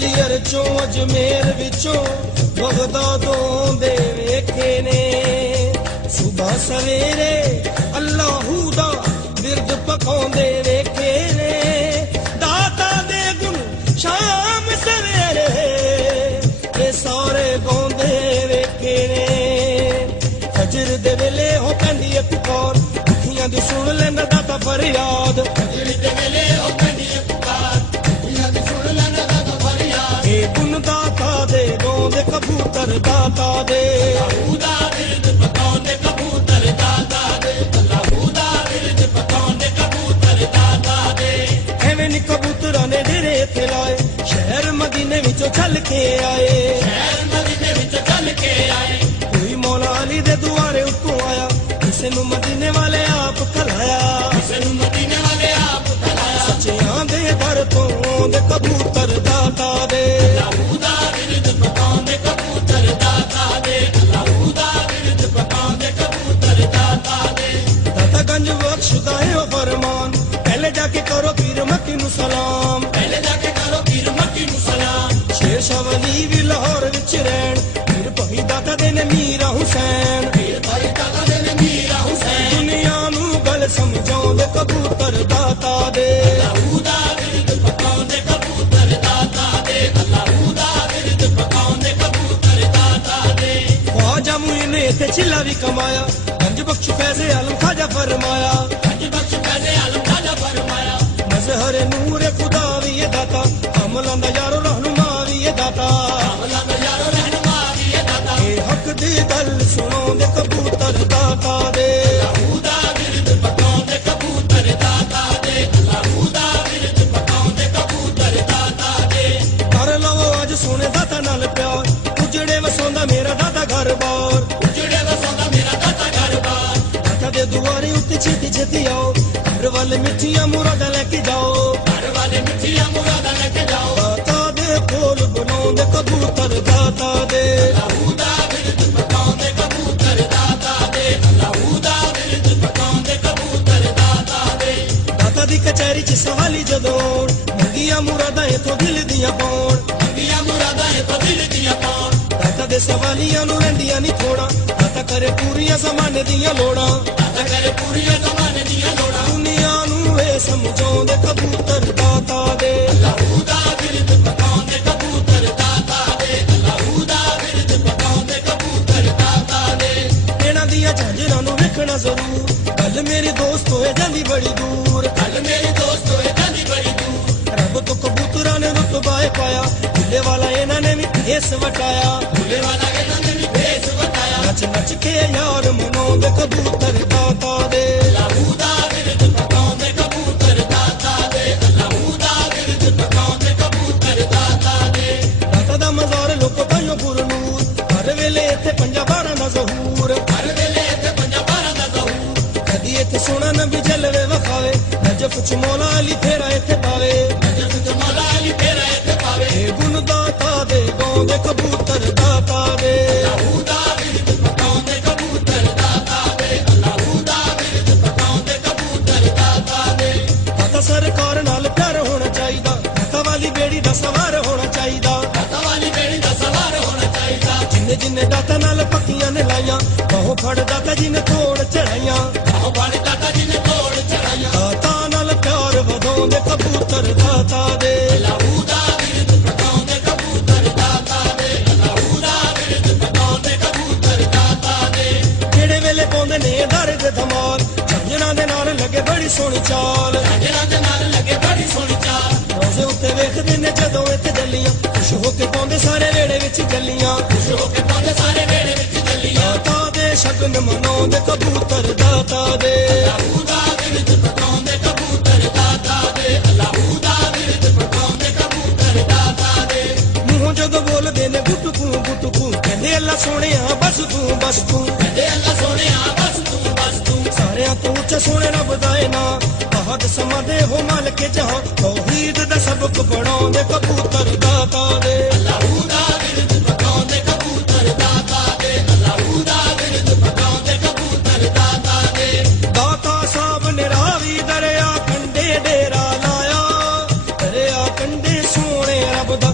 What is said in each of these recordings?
ਗਵਾਲੀਅਰ ਚੋਂ ਅਜਮੇਰ ਵਿੱਚੋਂ ਬਗਦਾਦੋਂ ਦੇ ਵੇਖੇ ਨੇ ਸੁਬਹ ਸਵੇਰੇ ਅੱਲਾਹੂ ਦਾ ਬਿਰਦ ਪਕਾਉਂਦੇ ਵੇਖੇ ਨੇ ਦਾਤਾ ਦੇ ਗੁਣ ਸ਼ਾਮ ਸਵੇਰੇ ਇਹ ਸਾਰੇ ਗਾਉਂਦੇ ਵੇਖੇ ਨੇ ਫਜਰ ਦੇ ਵੇਲੇ ਹੋ ਪੈਂਦੀ ਏ ਪੁਕਾਰ ਅੱਖੀਆਂ ਦੀ ਸੁਣ ਲੈਂਦਾ ਦਾਤਾ ਫਰਿਆਦ ਫਜਰ ਦੇ ਵੇਲੇ ਹੋ ਪੈਂਦੀ ਏ ਪੁਕਾਰ ਅੱਖੀਆਂ ਦੀ ਸੁਣ ਲੈਂਦਾ ਦਾਤਾ ਫਰਿਆਦ ਇਹ ਗੁਣ ਦਾਤਾ ਦੇ ਗਾਉਂਦੇ ਕਬੂਤਰ ਦਾਤਾ ਦੇ ਅੱਲਾਹੂ ਦਾ ਬਿਰਦ ਪਕਾਉਂਦੇ ਕਬੂਤਰ ਦਾਤਾ ਦੇ ਅੱਲਾਹੂ ਦਾ ਬਿਰਦ ਪਕਾਉਂਦੇ ਕਬੂਤਰ ਦਾਤਾ ਦੇ ਐਵੇਂ ਨੀ ਕਬੂਤਰਾਂ ਨੇ ਡੇਰੇ ਇੱਥੇ ਲਾਏ ਸ਼ਹਿਰ ਮਦੀਨੇ ਵਿੱਚੋਂ ਚੱਲ ਕੇ ਆਏ ਸ਼ਹਿਰ ਮਦੀਨੇ ਵਿੱਚੋਂ ਚੱਲ ਕੇ ਆਏ ਕੋਈ ਮੌਲਾ ਅਲੀ ਦੇ ਦੁਆਰੇ ਉੱਤੋਂ ਆਇਆ ਕਿਸੇ ਨੂੰ ਮਦੀਨੇ ਵਾਲੇ ਆਪ ਖਲਾਇਆ ਕਿਸੇ ਨੂੰ ਮਦੀਨੇ ਵਾਲੇ ਆਪ ਖਲਾਇਆ ਸੱਚਿਆਂ ਦੇ ਦਰ ਤੋਂ ਆਉਂਦੇ ਕਬੂਤਰ ਦਾਤਾ ਦੇ ਅੱਲਾਹੂ ਦਾ ਬਿਰਦ ਪਕਾਉਂਦੇ ਕਬੂਤਰ ਦਾਤਾ ਦੇ ਅੱਲਾਹੂ ਦਾ ਬਿਰਦ ਪਕਾਉਂਦੇ ਕਬੂਤਰ ਦਾਤਾ ਦੇ ਦਾਤਾ ਗੰਜ ਬਖਸ਼ਦਾ ਹੈ ਉਹ ਫਰਮਾਨ ਪਹਿਲੇ ਜਾ ਕੇ ਕਰੋ ਪੀਰ ਮੱਕੀ ਨੂੰ ਸਲਾਮ ਪਹਿਲੇ ਜਾ ਕੇ ਕਰੋ ਪੀਰ ਮੱਕੀ ਨੂੰ ਸਲਾਮ ਸ਼ੇਰ ਸ਼ਾਹ ਵਲੀ ਵੀ ਲਾਹੌਰ ਵਿੱਚ ਰਹਿਣ ਪੀਰ ਭਾਈ ਦਾਤਾ ਦੇ ਨੇ ਮੀਰਾ ਹੁਸੈਨ ਪੀਰ ਭਾਈ ਦਾਤਾ ਦੇ ਨੇ ਮੀਰਾ ਹੁਸੈਨ ਦੁਨੀਆ ਨੂੰ ਗੱਲ ਸਮਝਾਉਂਦੇ ਕਬੂਤਰ ਦਾਤਾ ਦੇ ਅੱਲਾਹੂ ਦਾ ਬਿਰਦ ਪਕਾਉਂਦੇ ਕਬੂਤਰ ਦਾਤਾ ਦੇ ਅੱਲਾਹੂ ਦਾ ਬਿਰਦ ਪਕਾਉਂਦੇ ਕਬੂਤਰ ਦਾਤਾ ਦੇ ਖਵਾਜਾ ਮੁਈਨ ਨੇ ਇੱਥੇ ਛਿੱਲਾ ਵੀ ਕਮਾਇਆ ਗੰਜ ਬਖਸ਼ ਫੈਜ਼ੇ ਆਲਮ ਖਾਜਾ ਫਰਮਾਇਆ ਗੰਜ ਬਖਸ਼ ਫੈਜ਼ੇ ਆਲਮ ਖਾਜਾ ਫਰਮਾਇਆ ਮਜ਼ਹਰ ਨੂਰ ਖੁਦਾ ਵੀ ਇਹ ਦਾਤਾ ਅਮਲਾਂ ਦਾ ਯਾਰੋ ਰਹਿਨੁਮਾ ਵੀ ਇਹ ਦਾਤਾ ਅਮਲਾਂ ਦਾ ਯਾਰੋ ਰਹਿਨੁਮਾ ਵੀ ਇਹ ਦਾਤਾ ਇਹ ਹੱਕ ਦੀ ਗੱਲ ਸੁਣਾਉਂਦੇ ਕਬੂਤਰ ਦਾਤਾ ਦੇ ਅੱਲਾਹੂ ਦਾ ਬਿਰਦ ਪਕਾਉਂਦੇ ਕਬੂਤਰ ਦਾਤਾ ਦੇ ਅੱਲਾਹੂ ਦਾ ਬਿਰਦ ਪਕਾਉਂਦੇ ਕਬੂਤਰ ਦਾਤਾ ਦੇ ਕਰ ਲਵੋ ਅੱਜ ਸੋਹਣੇ ਦਾਤਾ ਨਾਲ ਪਿਆਰ ਉਜੜੇ ਵਸਾਉਂਦਾ ਮੇਰਾ ਦਾਤਾ ਘਰ ਬਾਰ ਉਜੜੇ ਵਸਾਉਂਦਾ ਮੇਰਾ ਦਾਤਾ ਘਰ ਬਾਰ ਦਾਤਾ ਦੇ ਦੁਆਰੇ ਉੱਤੇ ਛੇਤੀ ਛੇਤੀ ਆਓ ਘਰ ਵਾਲੇ ਮਿੱਠੀਆਂ ਮੁਰਾਦਾਂ ਲੈ ਕੇ ਜਾਓ ਘਰ ਵਾਲੇ ਮਿੱਠੀਆਂ ਮੁਰਾਦਾਂ ਲੈ ਕੇ ਜਾਓ ਦਾਤਾ ਦੇ ਕੋਲ ਬਣਾਉਂਦੇ ਕਬੂਤਰ ਦਾਤਾ ਦੇ ਅੱਲਾਹੂ ਦਾ ਬਿਰਦ ਪਕਾਉਂਦੇ ਕਬੂਤਰ ਦਾਤਾ ਦੇ ਅੱਲਾਹੂ ਦਾ ਬਿਰਦ ਪਕਾਉਂਦੇ ਕਬੂਤਰ ਦਾਤਾ ਦੇ ਦਾਤਾ ਦੀ ਕਚਹਿਰੀ 'ਚ ਸਵਾਲੀ ਜਦੋਂ ਮੰਗੀਆਂ ਮੁਰਾਦਾਂ ਇਥੋਂ ਦਿਲ ਦੀਆਂ ਪਾਉਣ ਮੰਗੀਆਂ ਮੁਰਾਦਾਂ ਇਥੋਂ ਦਿਲ ਦੀਆਂ ਪਾਉਣ ਦਾਤਾ ਦੇ ਸਵਾਲੀਆਂ ਨੂੰ ਰਹਿੰਦੀਆਂ ਨਹੀਂ ਥੋੜਾ ਦਾਤਾ ਕਰੇ ਪੂਰੀਆਂ ਜ਼ਮਾਨੇ ਦੀਆਂ ਲੋੜਾਂ ਦਾਤਾ ਕਰੇ ਪੂਰੀਆਂ ਜ਼ਮਾਨੇ ਦੀਆਂ ਲੋੜਾਂ ਦੁਨੀਆ ਨੂੰ ਇਹ ਸਮਝਾਉਂਦੇ ਕਬੂਤਰ ਦਾਤਾ ਦੇ ਅੱਲਾਹੂ ਦਾ ਬਿਰਦ ਪਕਾਉਂਦੇ ਕਬੂਤਰ ਦਾਤਾ ਦੇ ਅੱਲਾਹੂ ਦਾ ਬਿਰਦ ਪਕਾਉਂਦੇ ਕਬੂਤਰ ਦਾਤਾ ਦੇ ਇਹਨਾਂ ਦੀਆਂ ਝਾਂਜਰਾਂ ਨੂੰ ਵੇਖਣਾ ਜ਼ਰੂਰ ਗੱਲ ਮੇਰੀ ਦੋਸਤ ਹੋਏ ਜਾਂਦੀ ਬੜੀ ਦੂਰ ਗੱਲ ਮੇਰੀ ਦੋਸਤ ਹੋਏ ਜਾਂਦੀ ਬੜੀ ਦੂਰ ਰੱਬ ਤੋਂ ਕਬੂਤਰਾਂ ਨੇ ਰੁਤਬਾ ਪਾਇਆ ਭੁੱਲੇ ਵਾਲਾ ਇਹਨਾਂ ਨੇ ਵੀ ਭੇਸ ਵਟਾਇਆ ਭੁੱਲੇ ਵਾਲਾ ਇਹਨਾਂ ਨੇ ਵੀ ਭੇਸ ਵਟਾਇਆ ਨੱਚ ਨੱਚ ਕੇ ਯਾਰ ਮਨਾਉਂਦੇ ਕਬੂਤਰ ਦਾਤਾ ਦੇ ਅੱਲਾਹੂ ਦਾ ਬਿਰਦ ਪਕਾਉਂਦੇ ਕਬੂਤਰ ਦਾਤਾ ਦੇ ਅੱਲਾਹੂ ਦਾ ਬਿਰਦ ਪਕਾਉਂਦੇ ਕਬੂਤਰ ਦਾਤਾ ਦੇ ਦਾਤਾ ਦਾ ਮਜ਼ਾਰ ਲੋਕੋ ਭਾਈਓ ਪੁਰਨੂਰ ਹਰ ਵੇਲੇ ਇੱਥੇ ਪੰਜਾ ਬਾਰਾਂ ਦਾ ਜ਼ਹੂਰ ਹਰ ਵੇਲੇ ਇੱਥੇ ਪੰਜਾ ਬਾਰਾਂ ਦਾ ਜ਼ਹੂਰ ਕਦੀ ਇੱਥੇ ਸੋਹਣਾ ਨਬੀ ਜਲਵੇ ਵਖਾਵੇ ਨਜਫ ਚ ਮੌਲਾ ਅਲੀ ਫੇਰਾ ਇੱਥੇ ਪਾਵੇ ਨਜਫ ਚ ਮੌਲਾ ਅਲੀ ਫੇਰਾ ਇੱਥੇ ਪਾਵੇ ਇਹ ਗੁਣ ਦਾਤਾ ਦੇ ਗਾਉਂਦੇ ਕਬੂਤਰ ਦਾਤਾ ਦੇ ਅੱਲਾਹੂ ਦਾ ਬਿਰਦ ਪਕਾਉਂਦੇ ਕਬੂਤਰ ਦਾਤਾ ਦੇ ਅੱਲਾਹੂ ਦਾ ਬਿਰਦ ਪਕਾਉਂਦੇ ਕਬੂਤਰ ਦਾਤਾ ਦੇ ਦਾਤਾ ਸਰਕਾਰ ਨਾਲ ਪਿਆਰ ਹੋਣਾ ਚਾਹੀਦਾ ਦਾਤਾ ਵਾਲੀ ਬੇੜੀ ਦਾ ਸਵਾਰ ਹੋਣਾ ਚਾਹੀਦਾ ਦਾਤਾ ਵਾਲੀ ਬੇੜੀ ਦਾ ਸਵਾਰ ਹੋਣਾ ਚਾਹੀਦਾ ਜਿੰਨੇ ਜਿੰਨੇ ਦਾਤਾ ਨਾਲ ਪੱਕੀਆਂ ਨੇ ਲਾਈਆਂ ਬਾਹੋਂ ਫੜ ਦਾਤਾ ਜੀ ਨੇ ਤੋੜ ਚੜਾਈਆਂ ਬਾਹੋਂ ਫੜ ਦਾਤਾ ਜੀ ਨੇ ਤੋੜ ਚੜਾਈਆਂ ਦਾਤਾ ਨਾਲ ਪਿਆਰ ਵਧਾਉਂਦੇ ਕਬੂਤਰ ਦਾਤਾ ਦੇ ਅੱਲਾਹੂ ਦਾ ਬਿਰਦ ਪਕਾਉਂਦੇ ਕਬੂਤਰ ਦਾਤਾ ਦੇ ਅੱਲਾਹੂ ਦਾ ਬਿਰਦ ਪਕਾਉਂਦੇ ਕਬੂਤਰ ਦਾਤਾ ਦੇ ਜਿਹੜੇ ਵੇਲੇ ਪਾਉਂਦੇ ਨੇ ਦਰਦ ਧਮਾਲ ਝਾਂਜਰਾਂ ਦੇ ਨਾਲ ਲੱਗੇ ਬੜੀ ਸੋਹਣੀ ਚਾਲ ਝਾਂਜਰਾਂ ਦੇ ਨਾਲ ਲੱਗੇ ਬੜੀ ਸੋਹਣੀ ਚਾਲ ਰੋਜ਼ੇ ਉੱਤੇ ਵੇਖਦੇ ਨੇ ਜਦੋਂ ਇੱਥੇ ਜੱਲੀਆਂ ਖੁਸ਼ ਹੋ ਕੇ ਪਾਉਂਦੇ ਸਾਰੇ ਵੇੜੇ ਵਿੱਚ ਜੱਲੀਆਂ ਖੁਸ਼ ਹੋ ਕੇ ਪਾਉਂਦੇ ਸਾਰੇ ਵੇੜੇ ਵਿੱਚ ਜੱਲੀਆਂ ਦਾਤਾ ਦੇ ਸ਼ਗਨ ਮਨਾਉਂਦੇ ਕਬੂਤਰ ਦਾਤਾ ਦੇ ਅੱਲਾਹੂ ਦਾ ਬਿਰਦ ਪਕਾਉਂਦੇ ਕਬੂਤਰ ਦਾਤਾ ਦੇ ਅੱਲਾਹੂ ਦਾ ਬਿਰਦ ਪਕਾਉਂਦੇ ਕਬੂਤਰ ਦਾਤਾ ਦੇ ਮੂੰਹੋਂ ਜਦੋਂ ਬੋਲਦੇ ਨੇ ਗੁੱਟਕੂ ਕਹਿੰਦੇ ਅੱਲਾ ਸੋਹਣਿਆ ਬਸ ਤੂੰ ਕਹਿੰਦੇ ਅੱਲਾ ਸੋਹਣਿਆ ਬਸ ਤੂੰ ਸਾਰਿਆਂ ਤੋਂ ਉੱਚਾ ਸੋਹਣੇ ਰੱਬ ਦਾ ਏ ਨਾਂ ਬਹੁਤ ਸਮਾਂ ਦੇ ਹੋ ਮਾਲਕ ਜਹਾਂ ਤੌਹੀਦ ਦਾ ਸਬਕ ਪੜਾਉਂਦੇ ਕਬੂਤਰ ਦਾਤਾ ਦੇ ਅੱਲਾਹੂ ਦਾ ਬਿਰਦ ਪਕਾਉਂਦੇ ਕਬੂਤਰ ਦਾਤਾ ਦੇ ਅੱਲਾਹੂ ਦਾ ਬਿਰਦ ਪਕਾਉਂਦੇ ਕਬੂਤਰ ਦਾਤਾ ਦੇ ਦਾਤਾ ਸਾਹਿਬ ਨੇ ਰਾਵੀ ਦਰਿਆ ਕੰਢੇ ਡੇਰਾ ਲਾਇਆ ਦਰਿਆ ਕੰਢੇ ਸੋਹਣੇ ਰੱਬ ਦਾ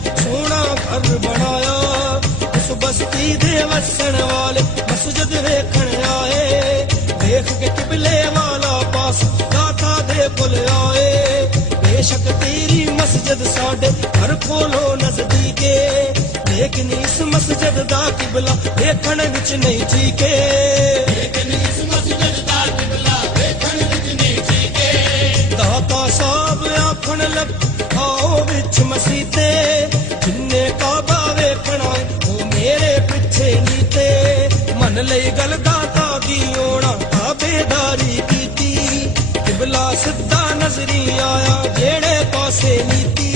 ਵਸਣ ਵਾਲੇ ਮਸਜਿਦ ਵੇਖਣ ਆਏ, ਵੇਖ ਕੇ ਕਿਬਲੇ ਵਾਲਾ ਪਾਸ ਦਾਤਾ ਦੇ ਕੋਲ ਆਏ। ਬੇਸ਼ੱਕ ਤੇਰੀ ਮਸਜਿਦ ਸਾਡੇ ਘਰ ਕੋਲੋਂ ਨਜ਼ਦੀਕੇ, ਲੇਕਿਨ ਇਸ ਮਸਜਿਦ ਦਾ ਕਿਬਲਾ ਵੇਖਣ ਵਿੱਚ ਨਹੀਂ ਠੀਕੇ। ਲੇਕਿਨ ਇਸ ਮਸਜਿਦ ਦਾ ਕਿਬਲਾ ਵੇਖਣ ਵਿੱਚ ਨਹੀਂ ਠੀਕੇ। ਦਾਤਾ ਸਾਹਿਬ ਆਖਣ ਲੱਗ ਆਓ ਵਿੱਚ ਮਸੀਤੇ, ਜਿੰਨੇ ਕਾਬਾ ਵੇਖਣਾ ਉਹ ਮੇਰੇ ਪਿੱਛੇ ਨੀਤੇ। ਮੰਨ ਲਈ ਗੱਲ ਦਾਤਾ ਦੀ ਆਉਣਾ ਤਾਬੇਦਾਰੀ ਕੀਤੀ, ਕਿਬਲਾ ਸਿੱਧਾ ਨਜ਼ਰੀ ਆਇਆ ਜਿਹੜੇ ਪਾਸੇ ਨੀਤੀ।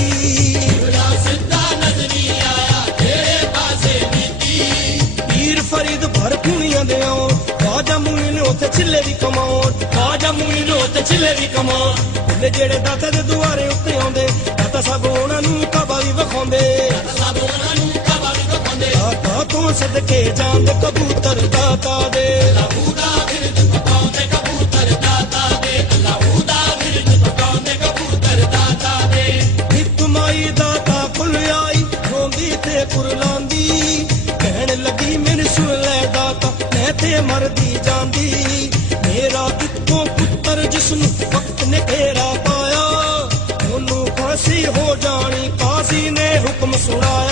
ਕਿਬਲਾ ਸਿੱਧਾ ਨਜ਼ਰੀ ਆਇਆ ਜਿਹੜੇ ਪਾਸੇ ਨੀਤੀ। ਪੀਰ ਫਰੀਦ ਭਰ ਕੁਣੀਆਂ ਦੇ ਆਉ, ਖਾਜਾ ਮੁਈਨ ਉੱਥੇ ਛਿੱਲੇ ਵੀ ਕਮਾਉਣ, ਖਾਜਾ ਮੁਈਨ ਉੱਤੇ ਛਿੱਲੇ ਵੀ ਕਮਾਉਣ। ਭੁੱਲੇ ਜਿਹੜੇ ਦਾਤਾ ਦੇ ਦੁਆਰੇ ਉੱਤੇ ਆਉਂਦੇ, ਦਾਤਾ ਸਭ ਉਹਨਾਂ ਨੂੰ ਕਾਬਾ ਵੀ ਵਿਖਾਉਂਦੇ। ਸਭ ਉਹਨਾਂ ਨੂੰ ਕਾਬਾ ਵੀ ਵਿਖਾਉਂਦੇ। ਦਾਤਾ ਤੋਂ ਸਦਕੇ ਜਾਂਦੇ ਕਬੂਤਰ ਦਾਤਾ ਦੇ, ਅੱਲਾਹੂ ਦਾ ਬਿਰਦ ਪਕਾਉਂਦੇ ਕਬੂਤਰ ਦਾਤਾ ਦੇ। ਅੱਲਾਹੂ ਦਾ ਬਿਰਦ ਪਕਾਉਂਦੇ ਕਬੂਤਰ ਦਾਤਾ ਦੇ। ਇੱਕ ਮਾਈ ਦਾਤਾ ਕੋਲ ਆਈ ਰੋਂਦੀ ਤੇ ਕੁਰਲਾਂਦੀ, ਕਹਿਣ ਲੱਗੀ ਮੈਨੂੰ ਸੁਣ ਲੈ ਦਾਤਾ ਮੈਂ ਤੇ ਮਰਦੀ ਜਾਂਦੀ। ਮੇਰਾ ਇੱਕੋ ਪੁੱਤਰ ਜਿਸਨੂੰ ਵਕਤ ਨੇ ਘੇਰਾ ਪਾਇਆ, ਉਹਨੂੰ ਫਾਂਸੀ ਹੋ ਜਾਣੀ ਕਾਜ਼ੀ ਨੇ ਹੁਕਮ ਸੁਣਾਇਆ।